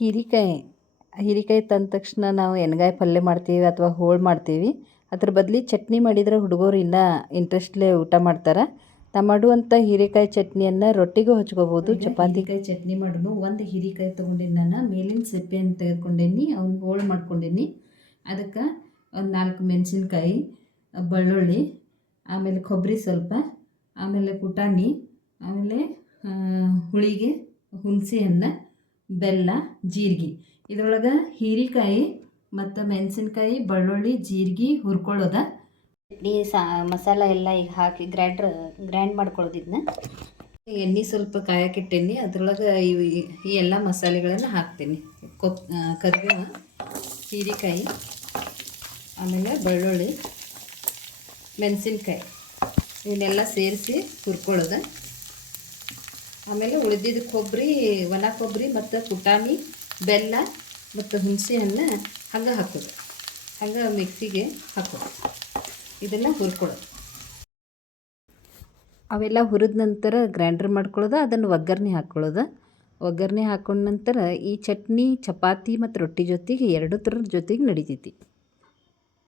ಹೀರೆಕಾಯಿ ತಂದ ತಕ್ಷಣ ನಾವು ಎಣ್ಗಾಯಿ ಪಲ್ಯ ಮಾಡ್ತೀವಿ ಅಥವಾ ಹೋಳು ಮಾಡ್ತೀವಿ. ಅದ್ರ ಬದಲಿ ಚಟ್ನಿ ಮಾಡಿದ್ರೆ ಹುಡುಗರು ಇನ್ನೂ ಇಂಟ್ರೆಸ್ಟ್ಲೇ ಊಟ ಮಾಡ್ತಾರೆ. ನಾ ಮಾಡುವಂಥ ಹೀರೆಕಾಯಿ ಚಟ್ನಿಯನ್ನು ರೊಟ್ಟಿಗೂ ಹಚ್ಕೋಬೋದು, ಚಪಾತಿಕಾಯಿ ಚಟ್ನಿ ಮಾಡೋನು. ಒಂದು ಹೀರೆಕಾಯಿ ತೊಗೊಂಡಿನಿ, ನಾನು ಮೇಲಿನ ಸಿಪ್ಪೆಯನ್ನು ತೆಗೆದುಕೊಂಡೇನಿ, ಅವ್ನು ಹೋಳು ಮಾಡ್ಕೊಂಡೀನಿ. ಅದಕ್ಕೆ ಒಂದು 4 ಮೆಣಸಿನ್ಕಾಯಿ, ಬೆಳ್ಳುಳ್ಳಿ, ಆಮೇಲೆ ಕೊಬ್ಬರಿ ಸ್ವಲ್ಪ, ಆಮೇಲೆ ಪುಟಾಣಿ, ಆಮೇಲೆ ಹುಳಿಗೆ ಹುಣಸೆ ಹಣ್ಣು, ಬೆಲ್ಲ, ಜೀರಿಗೆ. ಇದರೊಳಗೆ ಹೀರೆಕಾಯಿ ಮತ್ತು ಮೆಣಸಿನ್ಕಾಯಿ, ಬೆಳ್ಳುಳ್ಳಿ, ಜೀರಿಗೆ ಹುರ್ಕೊಳ್ಳೋದ. ಚಟ್ನಿ ಮಸಾಲ ಎಲ್ಲ ಈಗ ಹಾಕಿ ಗ್ರೈಂಡ್ ಮಾಡ್ಕೊಳ್ಳೋದಿದ್ನ. ಎಣ್ಣೆ ಸ್ವಲ್ಪ ಕಾಯಕ್ಕಿಟ್ಟೆಣ್ಣೆ, ಅದ್ರೊಳಗೆ ಈ ಎಲ್ಲ ಮಸಾಲೆಗಳನ್ನು ಹಾಕ್ತೀನಿ. ಕರಿಬೇವು, ಹೀರೆಕಾಯಿ, ಆಮೇಲೆ ಬೆಳ್ಳುಳ್ಳಿ, ಮೆಣಸಿನ್ಕಾಯಿ ಇವನ್ನೆಲ್ಲ ಸೇರಿಸಿ ಹುರ್ಕೊಳ್ಳೋದು. ಆಮೇಲೆ ಉಳಿದಿದ್ದು ಕೊಬ್ಬರಿ, ಒಣ ಕೊಬ್ಬರಿ ಮತ್ತು ಪುಟಾಣಿ, ಬೆಲ್ಲ ಮತ್ತು ಹುಣಸೆ ಹಣ್ಣು ಹಂಗೆ ಹಾಕೋದು, ಹಂಗೆ ಮಿಕ್ಸಿಗೆ ಹಾಕೋದು. ಇದೆಲ್ಲ ಹುರ್ಕೊಳ್ಳೋದು. ಅವೆಲ್ಲ ಹುರಿದ ನಂತರ ಗ್ರೈಂಡರ್ ಮಾಡ್ಕೊಳ್ಳೋದು, ಅದನ್ನು ಒಗ್ಗರಣೆ ಹಾಕ್ಕೊಳ್ಳೋದು. ಒಗ್ಗರಣೆ ಹಾಕೊಂಡ ನಂತರ ಈ ಚಟ್ನಿ ಚಪಾತಿ ಮತ್ತು ರೊಟ್ಟಿ ಜೊತೆಗೆ 2 ಥರದ ಜೊತೆಗೆ ನಡಿತೈತಿ.